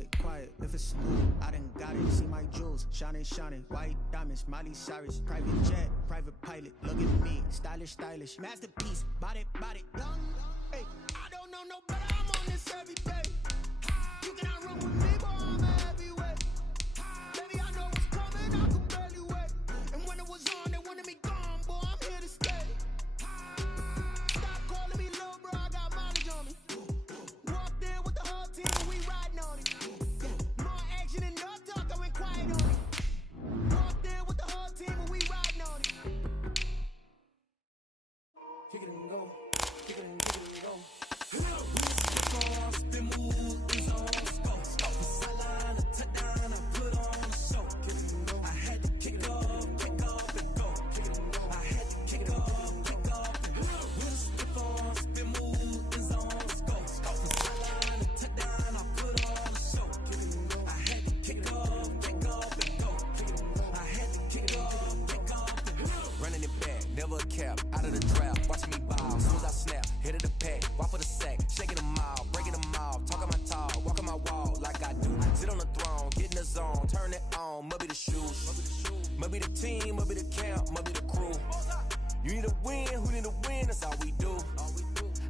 it quiet. If it's new, I done got it. See my jewels, shining, shining. White diamonds, Miley Cyrus. Private jet, private pilot. Look at me, stylish, stylish. Masterpiece, body, young. Hey, I don't know no better. I'm on this every day. You cannot run with me, boy. I'm a heavyweight. Baby, I know what's coming. I can barely wait. And when it was on, they wanted me gone, boy. I'm here to stay. Stop calling me little bro. I got mileage on me. Walked in with the whole team and we riding on it. More action and no talk. I went quiet on it. Walked in with the whole team and we riding on it. Kick it and go. Kick it and go. Spin move is on scope. The sideline, a touchdown, I put on a show. I had to kick off and go. I had to kick off and go. With a stiff on, spin move is on scope. The sideline, a touchdown, I put on a show. I had to kick off and go. I had to kick off and go. Running it back, never a cap, out of the draft, watching me ball. Soon as I snap, hit of the pack, walk for the sack, shaking them all, breaking them off, talking my talk, walking my wall like I do. Sit on the throne, get in the zone, turn it on, must be the shoes, must be the team, must be the camp, must be the crew. You need a win, who need a win, that's all we do.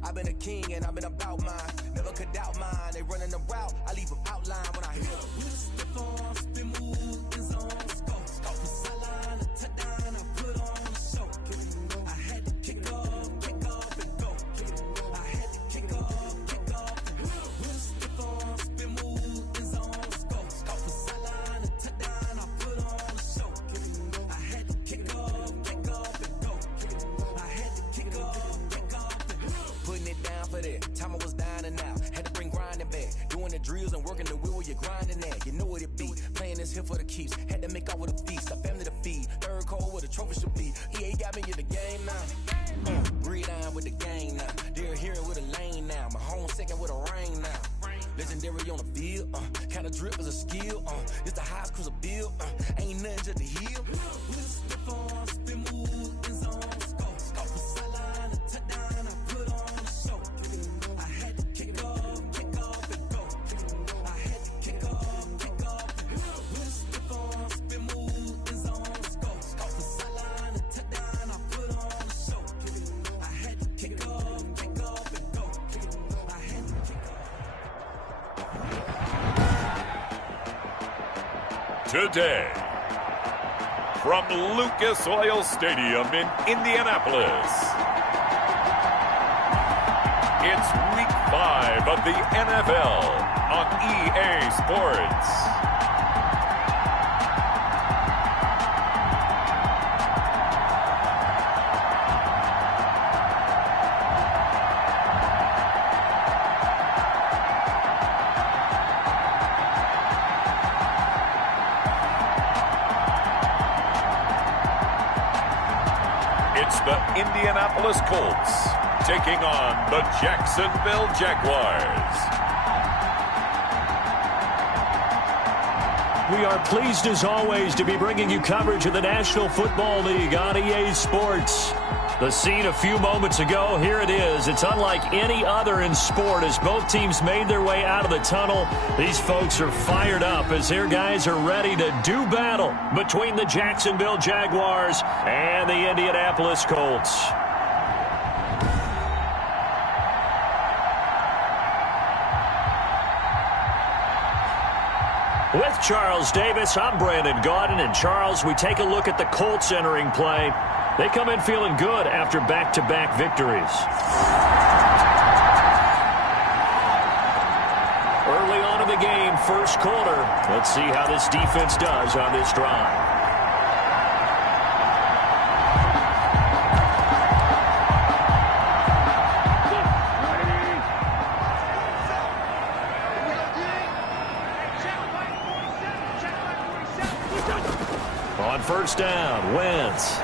I've been a king and I've been about mine, never could doubt mine. They running the route, I leave them outline when I hit them. With a stiff on, spin move is on scope. The sideline, a touchdown, I put on a show. I had to kick off and go. I had to kick off and go. With a stiff on, spin move is on scope. The sideline, a touchdown, I put on a show. I had to kick off and go. I had to kick off and go. Putting it down for that. Time I was down and out. Had to bring grinding back. Doing the drills and working the wheel where you're grinding at. You know what it be. Playing this here for the keeps. Had to make out with a feast. A family to feed. Third cold where the trophy should be. EA got me in the game now. Breed on with the game now. They're hearing with a lane now. My home second with a rain now. Legendary on the field. Kind of drip is a skill. It's the highest cruiser bill. Ain't nothing just to heal. With a stiff on, spin move is on scope. The sideline, a touchdown, I put on a show. I had to kick off and go. I had to kick off and go. With a stiff on, spin move is on scope. The sideline, a touchdown, I put on a show. I had to kick off and go. I had to kick off. Today, from Lucas Oil Stadium in Indianapolis, it's Week 5 of the NFL on EA Sports. It's the Indianapolis Colts taking on the Jacksonville Jaguars. We are pleased as always to be bringing you coverage of the National Football League on EA Sports. The scene a few moments ago, here it is. It's unlike any other in sport as both teams made their way out of the tunnel. These folks are fired up as their guys are ready to do battle between the Jacksonville Jaguars and the Indianapolis Colts. With Charles Davis, I'm Brandon Gaudin. And Charles, we take a look at the Colts entering play. They come in feeling good after back-to-back victories. Early on in the game, first quarter. Let's see how this defense does on this drive. On first down, Wentz.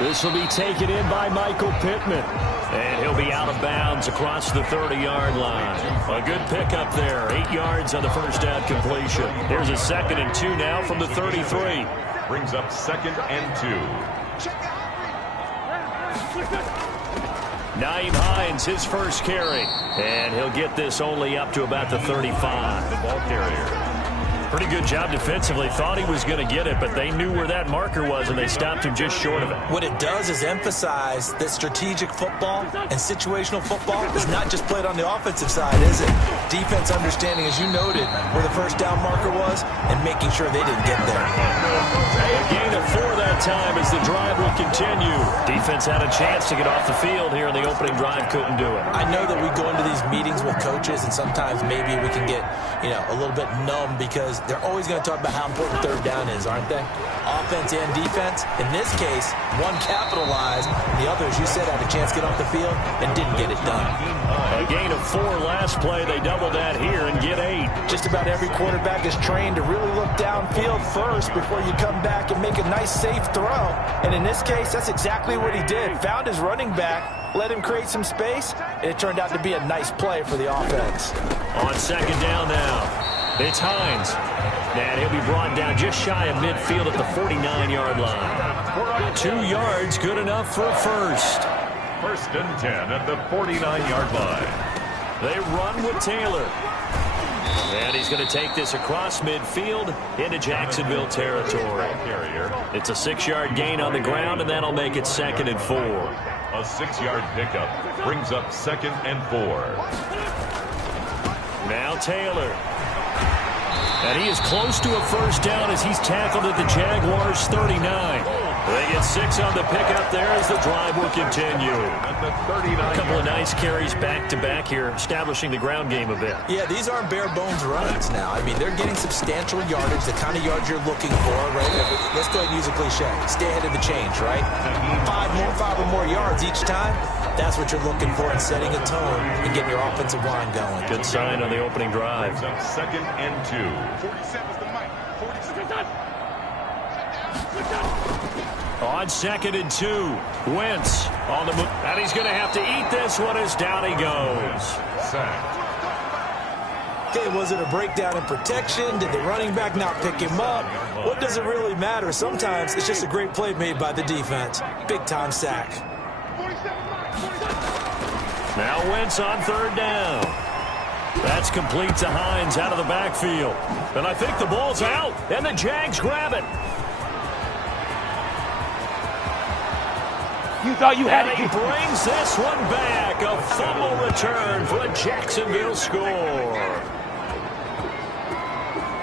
This will be taken in by Michael Pittman. And he'll be out of bounds across the 30-yard line. A good pickup there. 8 yards on the first down completion. Here's a 2nd and 2 now from the 33. Brings up 2nd and 2. Nyheim Hines, his first carry. And he'll get this only up to about the 35. The ball carrier. Pretty good job defensively. Thought he was going to get it, but they knew where that marker was, and they stopped him just short of it. What it does is emphasize that strategic football and situational football is not just played on the offensive side, is it? Defense understanding, as you noted, where the first down marker was and making sure they didn't get there. A gain of 4 that time as the drive will continue. Defense had a chance to get off the field here in the opening drive, couldn't do it. I know that we go into these meetings with coaches, and sometimes maybe we can get, a little bit numb because they're always going to talk about how important third down is, aren't they? Offense and defense. In this case, one capitalized, the other, as you said, had a chance to get off the field and didn't get it done. A gain of 4 last play. They double that here and get 8. Just about every quarterback is trained to really look downfield first before you come back and make a nice, safe throw. And in this case, that's exactly what he did. Found his running back, let him create some space, and it turned out to be a nice play for the offense. On second down now, it's Hines. And he'll be brought down just shy of midfield at the 49-yard line. 2 yards, good enough for a first. 1st and 10 at the 49-yard line. They run with Taylor. And he's going to take this across midfield into Jacksonville territory. It's a 6-yard gain on the ground, and that'll make it 2nd and 4. A 6-yard pickup brings up 2nd and 4. Now Taylor. And he is close to a first down as he's tackled at the Jaguars' 39. They get 6 on the pickup there as the drive will continue. A couple of nice carries back-to-back here, establishing the ground game a bit. Yeah, these aren't bare-bones runs now. I mean, they're getting substantial yardage, the kind of yards you're looking for, right? Let's go ahead and use a cliche. Stay ahead of the change, right? 5 or more yards each time. That's what you're looking for in setting a tone and getting your offensive line going. Good sign on the opening drive. 2nd and 2. 47's the mic. 47's done. On 2nd and 2, Wentz on the move. And he's going to have to eat this one as down he goes. Sacked. Okay, was it a breakdown in protection? Did the running back not pick him up? What does it really matter? Sometimes it's just a great play made by the defense. Big-time sack. Now Wentz on 3rd down. That's complete to Hines out of the backfield. And I think the ball's out, and the Jags grab it. You thought you had And it. he brings this one back. A fumble return for a Jacksonville score.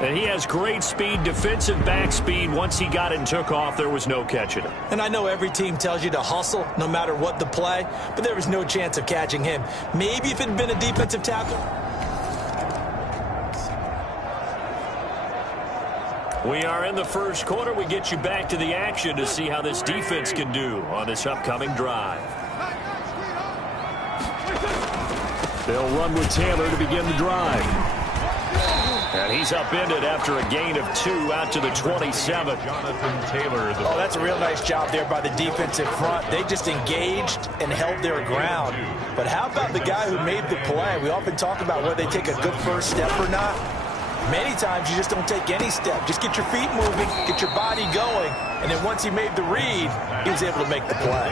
And he has great speed, defensive back speed. Once he got it and took off, there was no catching him. And I know every team tells you to hustle no matter what the play, but there was no chance of catching him. Maybe if it had been a defensive tackle. We are in the first quarter. We get you back to the action to see how this defense can do on this upcoming drive. They'll run with Taylor to begin the drive. And he's upended after a gain of 2 out to the 27. Jonathan Taylor. Oh, that's a real nice job there by the defensive front. They just engaged and held their ground. But how about the guy who made the play? We often talk about whether they take a good first step or not. Many times you just don't take any step. Just get your feet moving, get your body going, and then once he made the read, he was able to make the play.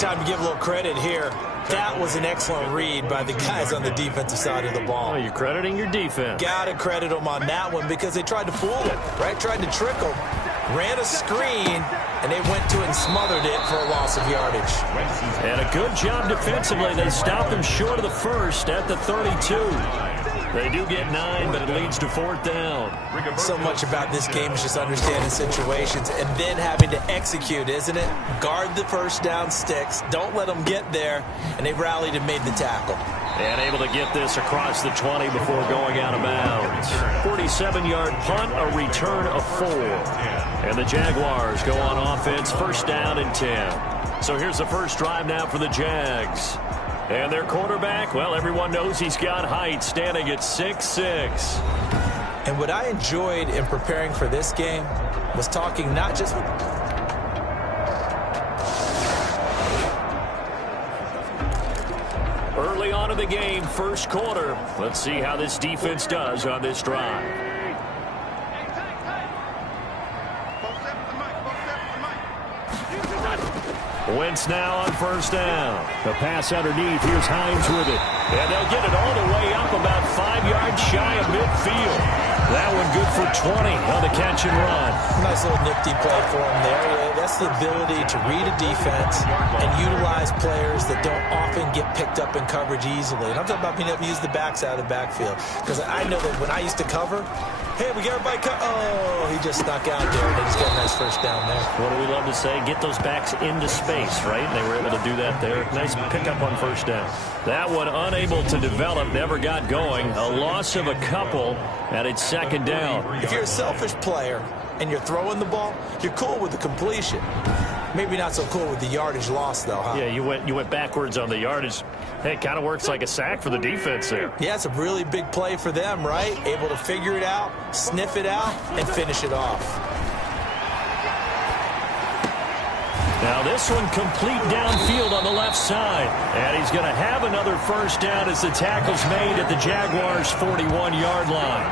Time to give a little credit here. That was an excellent read by the guys on the defensive side of the ball. Oh, you're crediting your defense. Got to credit them on that one because they tried to fool him, right? Tried to trick him. Ran a screen, and they went to it and smothered it for a loss of yardage. And a good job defensively. They stopped him short of the first at the 32. They do get 9, but it leads to 4th down. So much about this game is just understanding situations and then having to execute, isn't it? Guard the first down sticks. Don't let them get there. And they rallied and made the tackle. And able to get this across the 20 before going out of bounds. 47-yard punt, a return of 4. And the Jaguars go on offense, 1st down and 10. So here's the first drive now for the Jags. And their quarterback, well, everyone knows he's got height, standing at 6'6". And what I enjoyed in preparing for this game was talking not just with... Early on in the game, first quarter. Let's see how this defense does on this drive. Wentz now on first down. The pass underneath. Here's Hines with it. And they'll get it all the way up about 5 yards shy of midfield. That one good for 20 on the catch and run. Nice little nifty play for him there. That's the ability to read a defense and utilize players that don't often get picked up in coverage easily. And I'm talking about being able to use the backs out of the backfield. Because I know that when I used to cover, hey, we got everybody cut. Oh, he just snuck out there. And they just got a nice first down there. What do we love to say? Get those backs into space, right? They were able to do that there. Nice pickup on first down. That one unable to develop, never got going. A loss of a couple, and it's second down. If you're a selfish player and you're throwing the ball, you're cool with the completion. Maybe not so cool with the yardage loss, though, huh? Yeah, you went backwards on the yardage. Hey, it kind of works like a sack for the defense there. Yeah, it's a really big play for them, right? Able to figure it out, sniff it out, and finish it off. Now this one complete downfield on the left side. And he's going to have another first down as the tackle's made at the Jaguars' 41-yard line.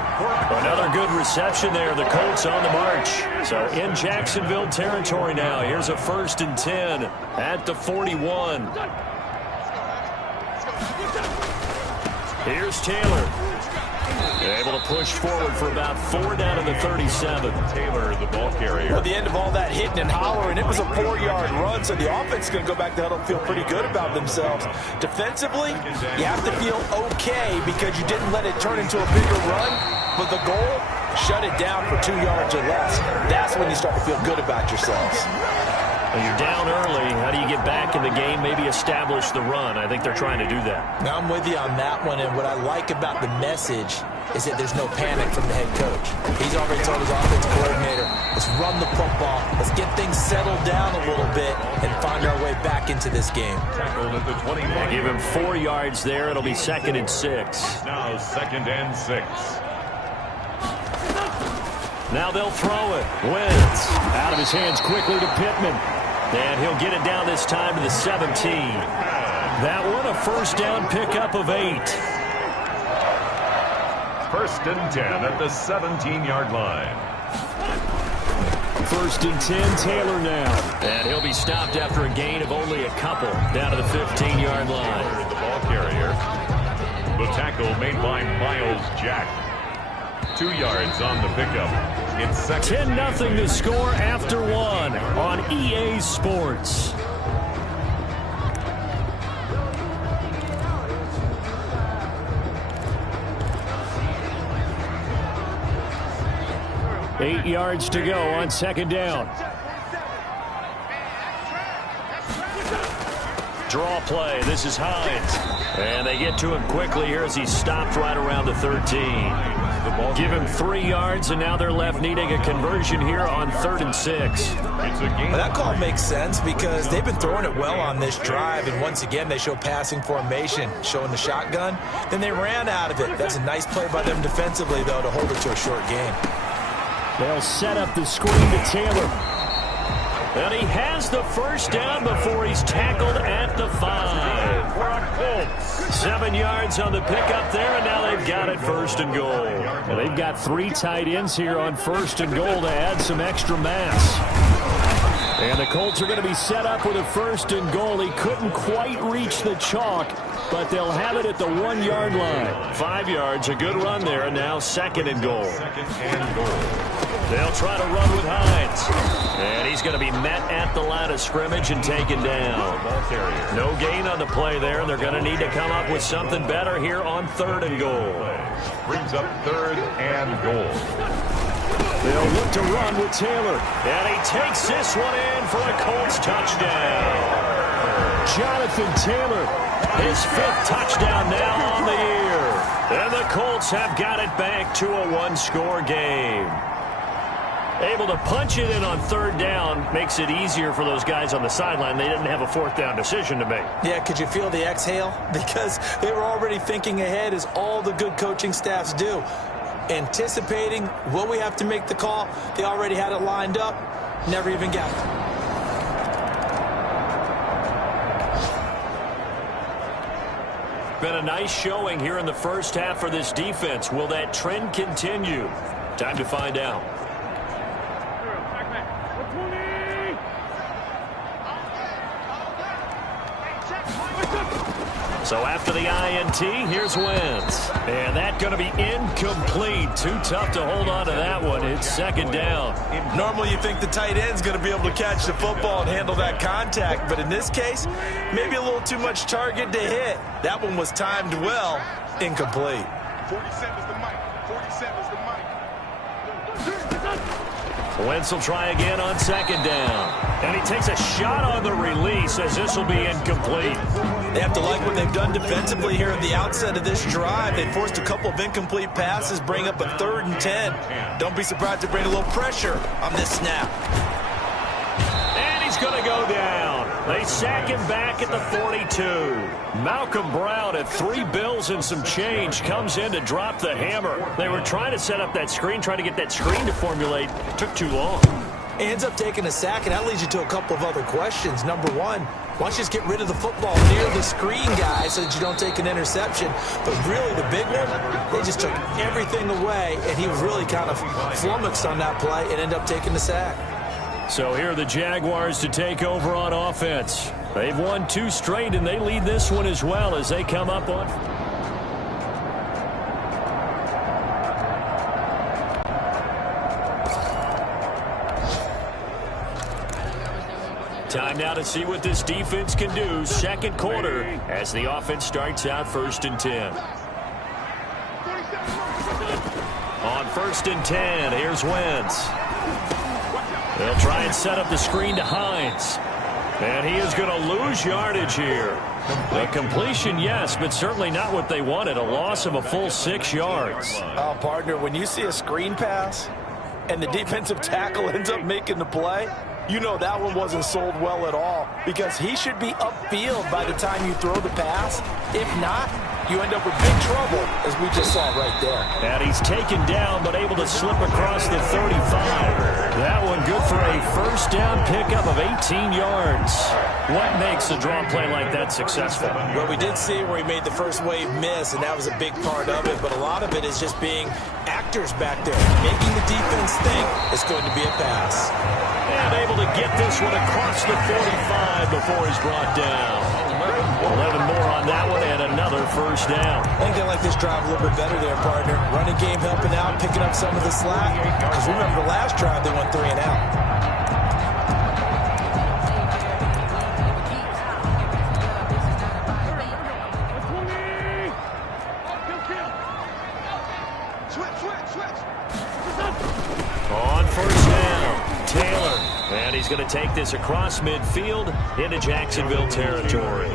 Another good reception there. The Colts on the march. So in Jacksonville territory now. Here's a 1st and 10 at the 41. Here's Taylor. Able to push forward for about 4 down to the 37. Taylor, the ball carrier. At the end of all that hitting and hollering, it was a 4-yard run, so the offense is going to go back to huddle and feel pretty good about themselves. Defensively, you have to feel okay because you didn't let it turn into a bigger run, but the goal, shut it down for 2 yards or less. That's when you start to feel good about yourselves. Well, you're down early. How do you get back in the game, maybe establish the run? I think they're trying to do that. Now, I'm with you on that one, and what I like about the message is that there's no panic from the head coach. He's already told his offensive coordinator, let's run the football, let's get things settled down a little bit and find our way back into this game. They give him 4 yards there. It'll be 2nd and 6. Now 2nd and 6. Now they'll throw it. Wentz out of his hands quickly to Pittman. And he'll get it down this time to the 17. That one a first down pickup of 8. 1st and 10 at the 17-yard line. 1st and 10, Taylor now. And he'll be stopped after a gain of only a couple down to the 15-yard line. The ball carrier. The tackle made by Miles Jack. 2 yards on the pickup. It's 10-0 to score after 1 on EA Sports. Eight yards to go on 2nd down. Draw play. This is Hines. And they get to him quickly here as he's stopped right around the 13. Give him 3 yards, and now they're left needing a conversion here on 3rd and 6. It's a game. Well, that call makes sense because they've been throwing it well on this drive, and once again they show passing formation, showing the shotgun. Then they ran out of it. That's a nice play by them defensively, though, to hold it to a short game. They'll set up the screen to Taylor. And he has the first down before he's tackled at the 5. 7 yards on the pickup there, and now they've got it 1st and goal. Well, they've got 3 tight ends here on 1st and goal to add some extra mass. And the Colts are going to be set up with a 1st and goal. He couldn't quite reach the chalk, but they'll have it at the 1-yard line. 5 yards, a good run there, and now 2nd and goal. 2nd and goal. They'll try to run with Hines. And he's going to be met at the line of scrimmage and taken down. No gain on the play there, and they're going to need to come up with something better here on 3rd and goal. Brings up 3rd and goal. They'll look to run with Taylor. And he takes this one in for a Colts touchdown. Jonathan Taylor, his 5th touchdown now on the year. And the Colts have got it back to a 1-score game. Able to punch it in on 3rd down makes it easier for those guys on the sideline. They didn't have a 4th down decision to make. Yeah, could you feel the exhale? Because they were already thinking ahead, as all the good coaching staffs do. Anticipating, will we have to make the call? They already had it lined up. Never even got it. Been a nice showing here in the first half for this defense. Will that trend continue? Time to find out. So after the INT, here's Wentz. And that's going to be incomplete. Too tough to hold on to that one. It's second down. Normally you think the tight end's going to be able to catch the football and handle that contact, but in this case, maybe a little too much target to hit. That one was timed well, incomplete. 47 is the mic. 47 is the mic. Wentz will try again on second down. And he takes a shot on the release as this will be incomplete. They have to like what they've done defensively here at the outset of this drive. They forced a couple of incomplete passes, bring up a 3rd and 10. Don't be surprised to bring a little pressure on this snap. And he's going to go down. They sack him back at the 42. Malcolm Brown at 3 bills and some change comes in to drop the hammer. They were trying to set up that screen, trying to get that screen to formulate. Took too long. He ends up taking a sack, and that leads you to a couple of other questions. Number one, why don't you just get rid of the football near the screen guy so that you don't take an interception? But really, the big one, they just took everything away, and he was really kind of flummoxed on that play and ended up taking the sack. So here are the Jaguars to take over on offense. They've won 2 straight, and they lead this one as well as they come up on. Time now to see what this defense can do. Second quarter as the offense starts out 1st and 10. On 1st and 10, here's Wentz. They'll try and set up the screen to Hines. And he is going to lose yardage here. A completion, yes, but certainly not what they wanted. A loss of a full 6 yards. Oh, partner, when you see a screen pass and the defensive tackle ends up making the play, you know that one wasn't sold well at all, because he should be upfield by the time you throw the pass. If not, you end up with big trouble, as we just saw right there. And he's taken down, but able to slip across the 35. That one good for a 1st down pickup of 18 yards. What makes a draw play like that successful? Well, we did see where he made the first wave miss, and that was a big part of it, but a lot of it is just being actors back there, making the defense think it's going to be a pass. And able to get this one across the 45 before he's brought down. 11 more on that one and another 1st down. I think they like this drive a little bit better there, partner. Running game helping out, picking up some of the slack. Because remember the last drive, they went 3 and out. On 1st down, Taylor. And he's going to take this across midfield into Jacksonville territory.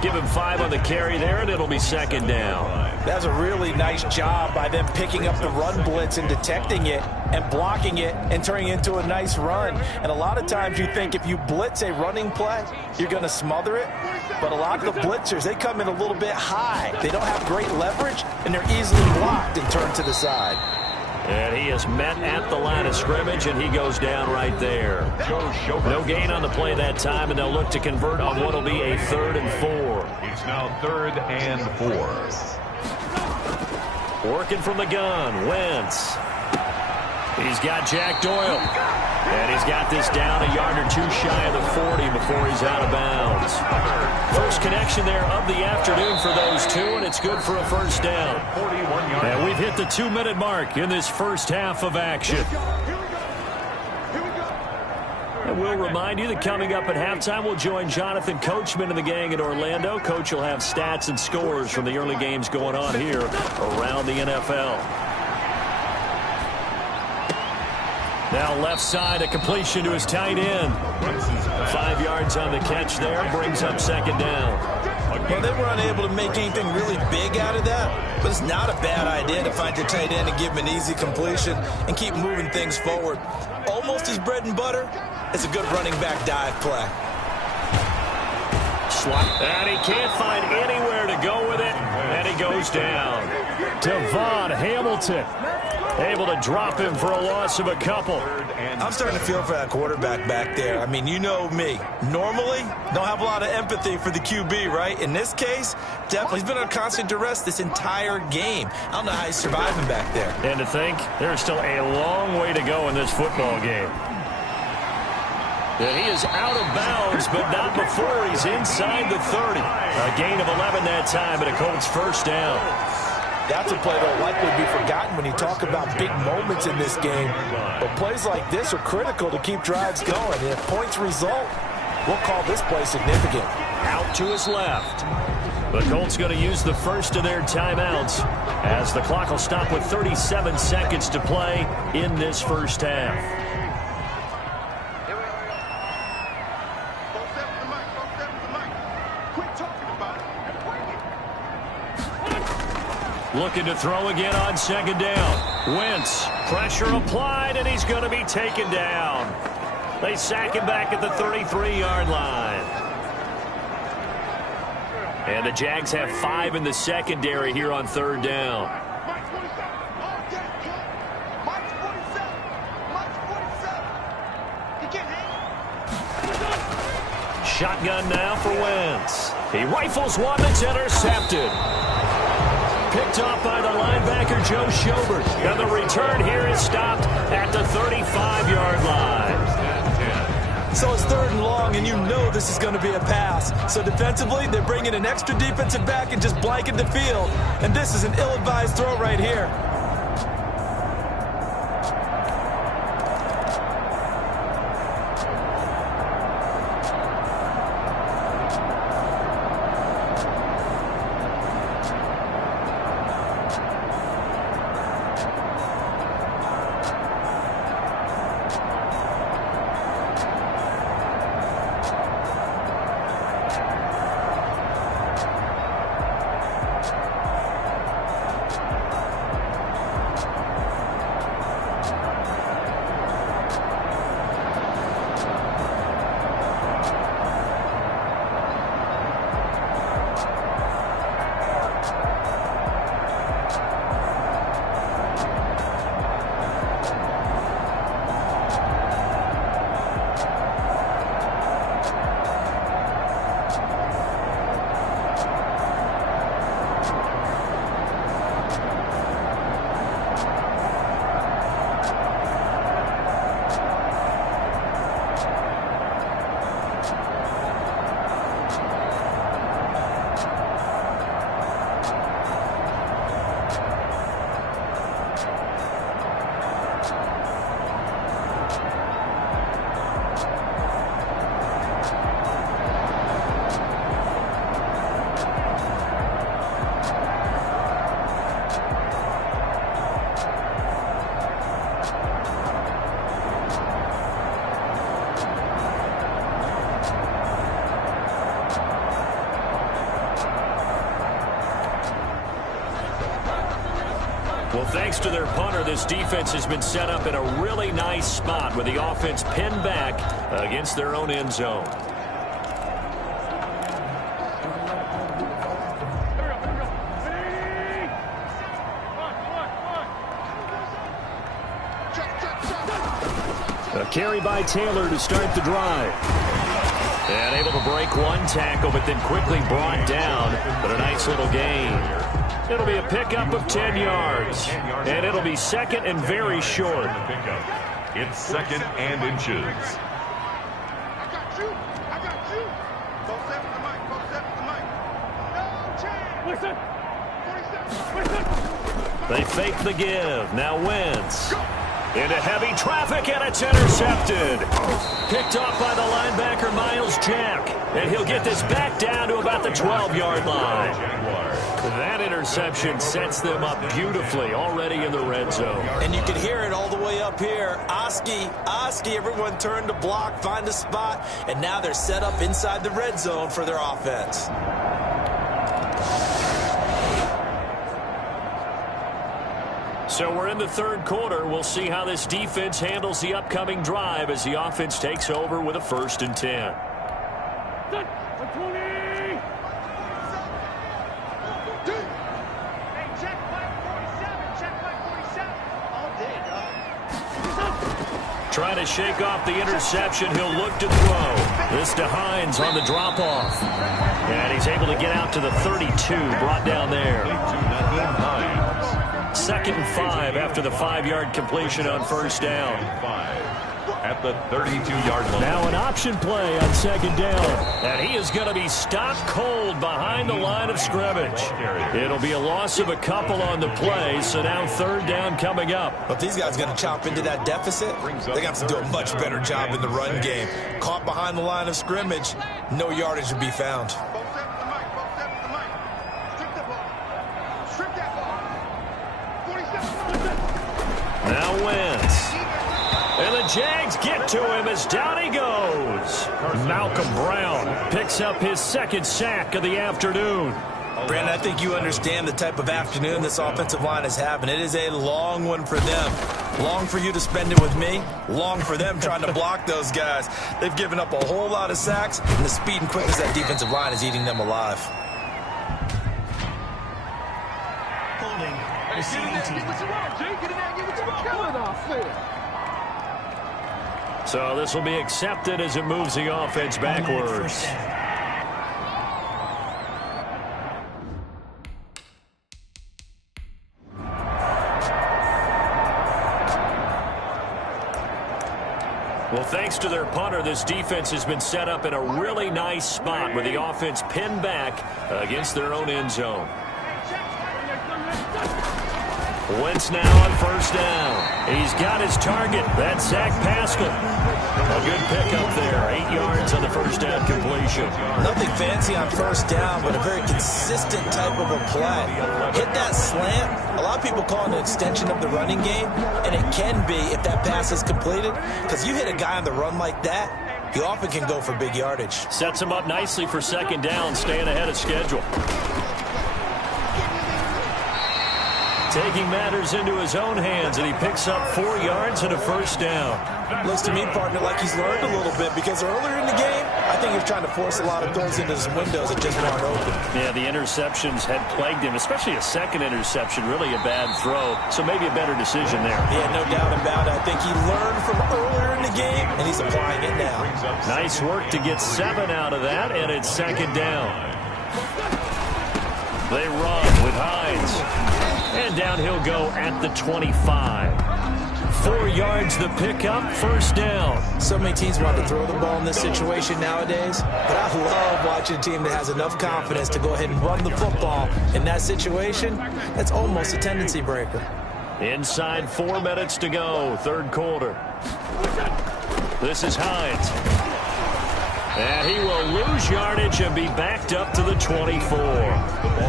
Give him 5 on the carry there, and it'll be 2nd down. That's a really nice job by them picking up the run blitz and detecting it and blocking it and turning it into a nice run. And a lot of times you think if you blitz a running play, you're going to smother it. But a lot of the blitzers, they come in a little bit high. They don't have great leverage, and they're easily blocked and turned to the side. And he is met at the line of scrimmage, and he goes down right there. No gain on the play that time, and they'll look to convert on what will be a 3rd and 4. It's now 3rd and 4. Working from the gun, Wentz. He's got Jack Doyle. And he's got this down a yard or 2 shy of the 40 before he's out of bounds. First connection there of the afternoon for those 2, and it's good for a 1st down. And we've hit the 2-minute mark in this first half of action. And we'll remind you that coming up at halftime, we'll join Jonathan Coachman and the gang in Orlando. Coach will have stats and scores from the early games going on here around the NFL. Now left side, a completion to his tight end. 5 yards on the catch there, brings up 2nd down. Well, they were unable to make anything really big out of that, but it's not a bad idea to find your tight end and give him an easy completion and keep moving things forward. Almost his bread and butter. It's a good running back dive play. And he can't find anywhere to go with it, and he goes down. Devon Hamilton able to drop him for a loss of a couple. I'm starting to feel for that quarterback back there. I mean, you know me. Normally, don't have a lot of empathy for the QB, right? In this case, definitely, he's been on constant duress this entire game. I don't know how he's surviving back there. And to think, there's still a long way to go in this football game. And he is out of bounds, but not before he's inside the 30. A gain of 11 that time, and a Colts first down. That's a play that will likely be forgotten when you talk about big moments in this game. But plays like this are critical to keep drives going. And if points result, we'll call this play significant. Out to his left. The Colts going to use the first of their timeouts as the clock will stop with 37 seconds to play in this first half. Looking to throw again on second down. Wentz, pressure applied, and he's going to be taken down. They sack him back at the 33-yard line. And the Jags have 5 in the secondary here on third down. Shotgun now for Wentz. He rifles one that's intercepted. Picked off by the linebacker, Joe Schobert. And the return here is stopped at the 35-yard line. So it's third and long, and you know this is going to be a pass. So defensively, they're bringing an extra defensive back and just blanket the field. And this is an ill-advised throw right here. Well, thanks to their punter, this defense has been set up in a really nice spot with the offense pinned back against their own end zone. A carry by Taylor to start the drive. And able to break one tackle, but then quickly brought down. But a nice little gain. It'll be a pickup of 10 yards. And it'll be second and very short. It's second and inches. I got you. I got you. Go seven to Mike. Go seven to Mike. No chance. Listen. They fake the give. Now Wentz. Into heavy traffic, and it's intercepted. Picked off by the linebacker, Miles Jack. And he'll get this back down to about the 12-yard line. That interception sets them up beautifully already in the red zone. And you can hear it all the way up here. Oski, everyone turned to block, find a spot, and now they're set up inside the red zone for their offense. So we're in the third quarter. We'll see how this defense handles the upcoming drive as the offense takes over with a 1st and 10. Trying to shake off the interception. He'll look to throw. This to Hines on the drop-off. And he's able to get out to the 32, brought down there. 2nd and 5 after the 5-yard completion on first down. at the 32-yard line. Now an option play on second down. And he is going to be stopped cold behind the line of scrimmage. It'll be a loss of a couple on the play, so now third down coming up. But if these guys are going to chop into that deficit, they got to do a much better job in the run game. Caught behind the line of scrimmage, no yardage to be found. Now Wentz. And the Jags get to him as down he goes. Malcolm Brown picks up his second sack of the afternoon. Brandon, I think you understand the type of afternoon this offensive line is having. It is a long one for them. Long for you to spend it with me. Long for them trying to block those guys. They've given up a whole lot of sacks, and the speed and quickness of that defensive line is eating them alive. Holding. Receiving team. So this will be accepted as it moves the offense backwards. Well, thanks to their punter, this defense has been set up in a really nice spot with the offense pinned back against their own end zone. Wentz now on first down. He's got his target. That's Zach Pascal. A good pickup there. 8 yards on the first down completion. Nothing fancy on first down, but a very consistent type of a play. Hit that slant. A lot of people call it an extension of the running game, and it can be if that pass is completed, because you hit a guy on the run like that, he often can go for big yardage. Sets him up nicely for second down, staying ahead of schedule. Taking matters into his own hands, and he picks up 4 yards and a first down. Looks to me, partner, like he's learned a little bit, because earlier in the game, I think he was trying to force a lot of throws into his windows that just weren't open. Yeah, the interceptions had plagued him, especially a second interception, really a bad throw, so maybe a better decision there. Yeah, no doubt about it. I think he learned from earlier in the game, and he's applying it now. Nice work to get 7 out of that, and it's second down. They run with Hines. And down he'll go at the 25. 4 yards the pickup, first down. So many teams want to throw the ball in this situation nowadays, but I love watching a team that has enough confidence to go ahead and run the football. In that situation, that's almost a tendency breaker. Inside 4 minutes to go, third quarter. This is Hines. And he will lose yardage and be backed up to the 24.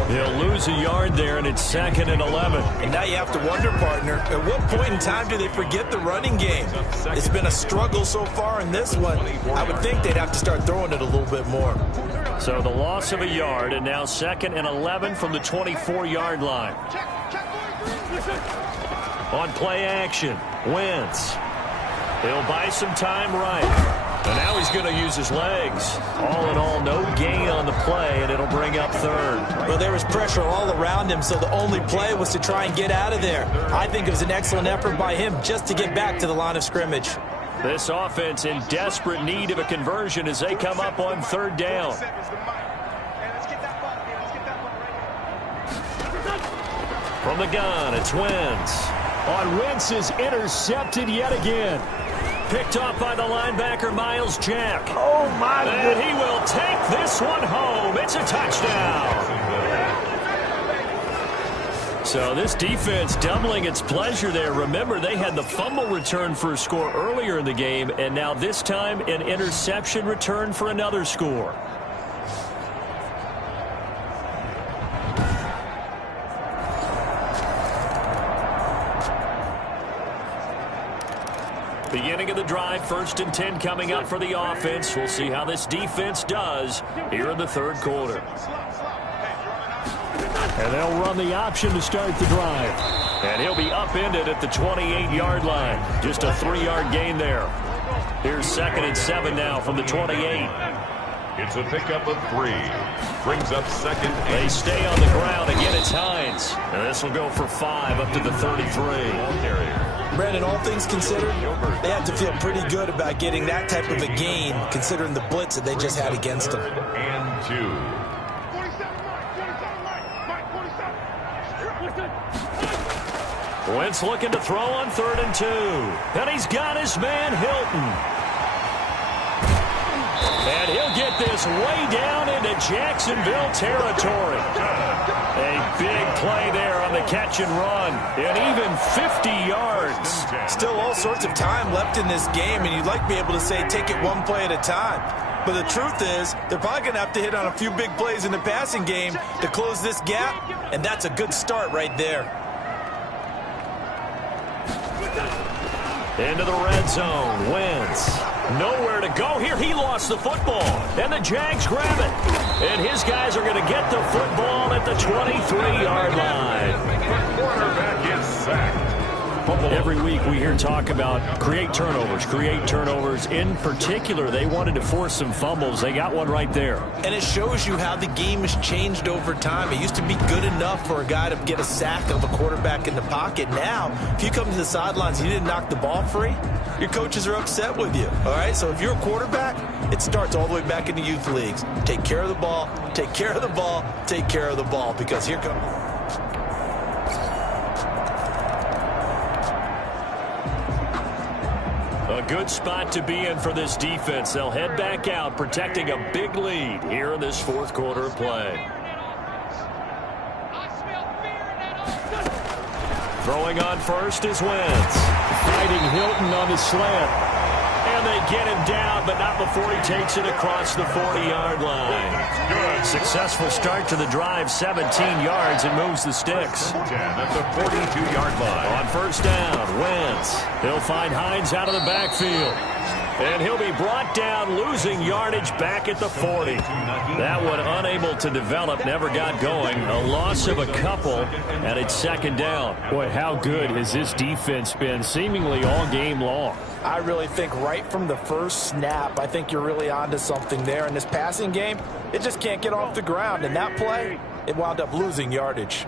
He'll lose a yard there, and it's second and 11. And now you have to wonder, partner, at what point in time do they forget the running game? It's been a struggle so far in this one. I would think they'd have to start throwing it a little bit more. So the loss of a yard, and now second and 11 from the 24-yard line. On play action, Wentz. He'll buy some time right. And now he's going to use his legs. All in all, no gain on the play, and it'll bring up third. Well, there was pressure all around him, so the only play was to try and get out of there. I think it was an excellent effort by him just to get back to the line of scrimmage. This offense in desperate need of a conversion as they come up on third down. From the gun, it's Wentz. On Wentz is intercepted yet again. Picked off by the linebacker, Miles Jack. Oh, my goodness. And he will take this one home. It's a touchdown. So this defense doubling its pleasure there. Remember, they had the fumble return for a score earlier in the game, and now this time an interception return for another score. Beginning of the drive, 1st and 10 coming up for the offense. We'll see how this defense does here in the third quarter. And they'll run the option to start the drive. And he'll be upended at the 28-yard line. Just a 3-yard gain there. Here's 2nd and 7 now from the 28. It's a pickup of 3. Brings up 2nd. They stay on the ground. Again, it's Hines. And this will go for 5 up to the 33. Brandon, all things considered, they have to feel pretty good about getting that type of a gain, considering the blitz that they just had against them. And 2. Wentz looking to throw on 3rd and 2. And he's got his man Hilton. And he'll get this way down into Jacksonville territory. A big play there on the catch and run. And even 50 yards. Still all sorts of time left in this game, and you'd like to be able to say take it one play at a time. But the truth is, they're probably going to have to hit on a few big plays in the passing game to close this gap, and that's a good start right there. Into the red zone. Wentz. Nowhere to go here. He lost the football. And the Jags grab it. And his guys are going to get the football at the 23-yard line. The quarterback is sacked. Every week we hear talk about create turnovers. In particular, they wanted to force some fumbles. They got one right there. And it shows you how the game has changed over time. It used to be good enough for a guy to get a sack of a quarterback in the pocket. Now, if you come to the sidelines and you didn't knock the ball free, your coaches are upset with you. All right, so if you're a quarterback, it starts all the way back in the youth leagues. Take care of the ball, take care of the ball, take care of the ball, because here comes... A good spot to be in for this defense. They'll head back out, protecting a big lead here in this 4th quarter of play. Throwing on first is Wentz. Fighting Hilton on the slant. And they get him down, but not before he takes it across the 40-yard line. Successful start to the drive, 17 yards, and moves the sticks. 10 at the 42-yard line. On first down, Wentz. He'll find Hines out of the backfield. And he'll be brought down, losing yardage back at the 40. That one unable to develop, never got going. A loss of a couple, and it's 2nd down. Boy, how good has this defense been seemingly all game long? I really think right from the first snap, I think you're really onto something there. In this passing game, it just can't get off the ground. And that play, it wound up losing yardage.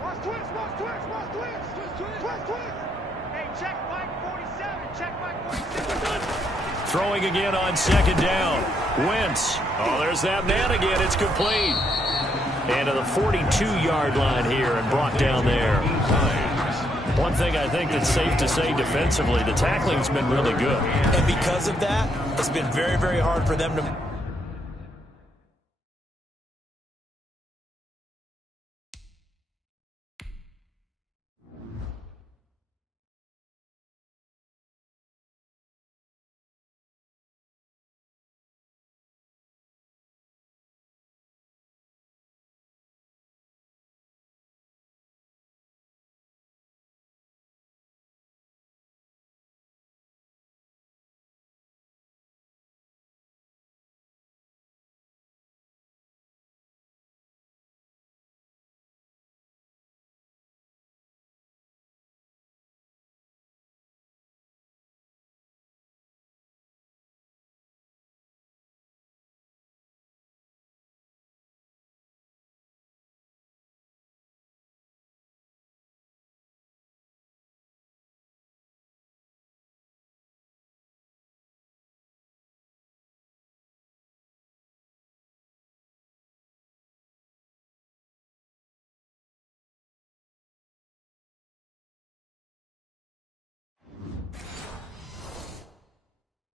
Throwing again on 2nd down. Wentz. Oh, there's that man again. It's complete. And to the 42-yard line here and brought down there. One thing I think that's safe to say defensively, the tackling's been really good. And because of that, it's been very, very hard for them to...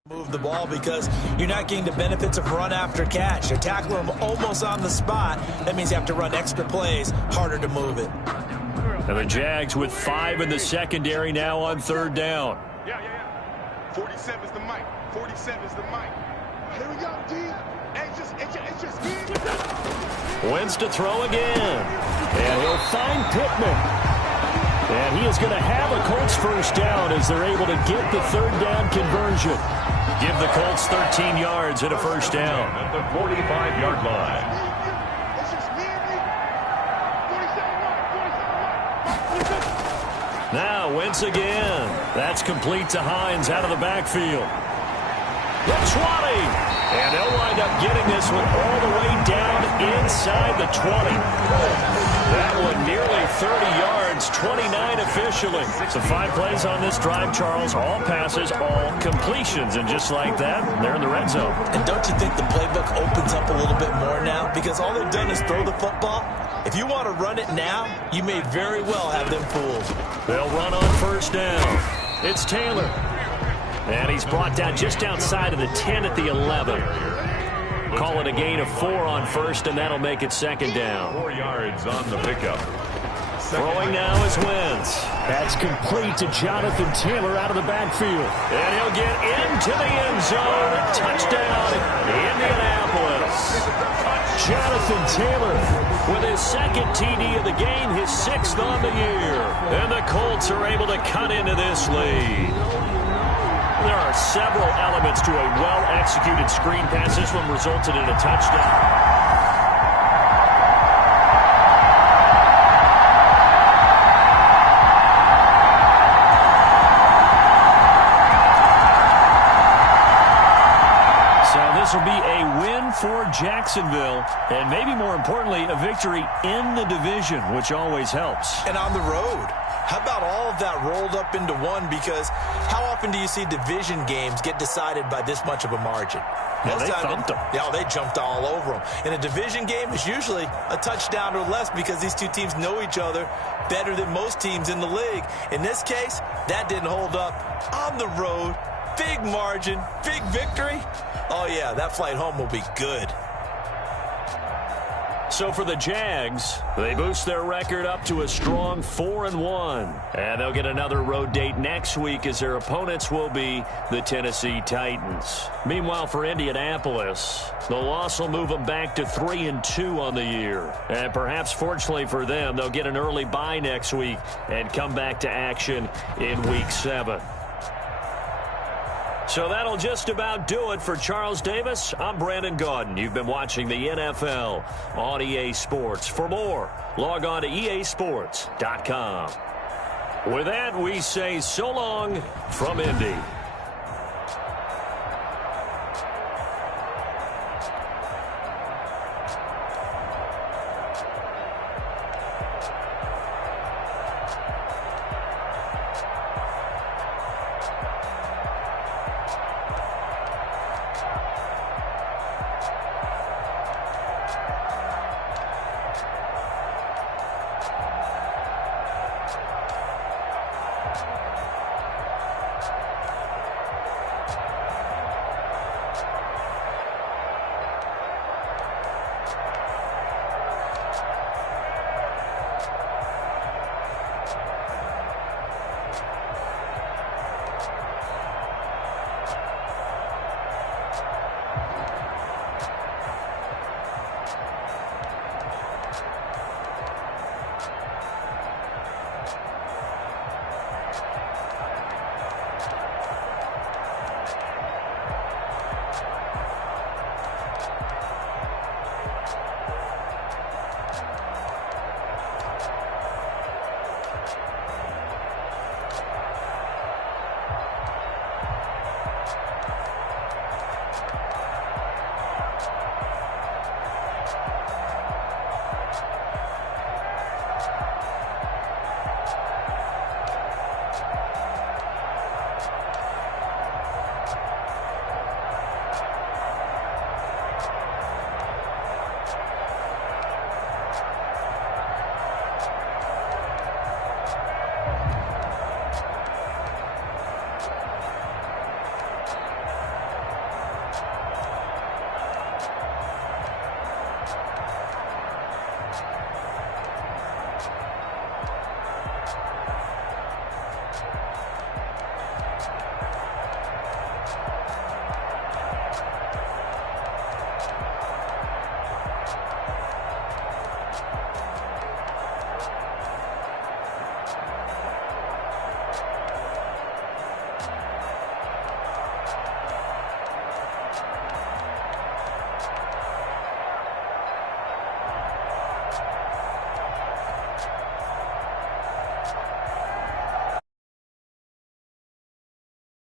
move the ball because you're not getting the benefits of run after catch. You're tackling them almost on the spot. That means you have to run extra plays, harder to move it. And the Jags with 5 in the secondary now on 3rd down. Yeah. 47 is the mic. 47 is the mic. Here we go, D. It's just Wentz to throw again. And he'll find Pittman. And he is going to have a Colts first down as they're able to get the 3rd down conversion. Give the Colts 13 yards and a first down. At the 45-yard line. Now Wentz again. That's complete to Hines out of the backfield. The 20. And they'll wind up getting this one all the way down inside the 20. That one nearly 30 yards, 29 officially. So 5 plays on this drive, Charles. All passes, all completions. And just like that, they're in the red zone. And don't you think the playbook opens up a little bit more now? Because all they've done is throw the football. If you want to run it now, you may very well have them fooled. They'll run on first down. It's Taylor. And he's brought down just outside of the 10 at the 11. Call it a gain of 4 on first, and that'll make it second down. 4 yards on the pickup. Throwing now is Wentz. That's complete to Jonathan Taylor out of the backfield. And he'll get into the end zone. Touchdown, Indianapolis. Jonathan Taylor with his second TD of the game, his 6th on the year. And the Colts are able to cut into this lead. There are several elements to a well-executed screen pass. This one resulted in a touchdown. This will be a win for Jacksonville, and maybe more importantly, a victory in the division, which always helps. And on the road. How about all of that rolled up into one? Because how often do you see division games get decided by this much of a margin? Most they thumped them. Yeah, they jumped all over them. In a division game, it's usually a touchdown or less because these two teams know each other better than most teams in the league. In this case, that didn't hold up. On the road, big margin, big victory. Oh, yeah, that flight home will be good. So for the Jags, they boost their record up to a strong 4-1. And they'll get another road date next week as their opponents will be the Tennessee Titans. Meanwhile, for Indianapolis, the loss will move them back to 3-2 on the year. And perhaps fortunately for them, they'll get an early bye next week and come back to action in Week 7. So that'll just about do it for Charles Davis. I'm Brandon Gaudin. You've been watching the NFL on EA Sports. For more, log on to easports.com. With that, we say so long from Indy.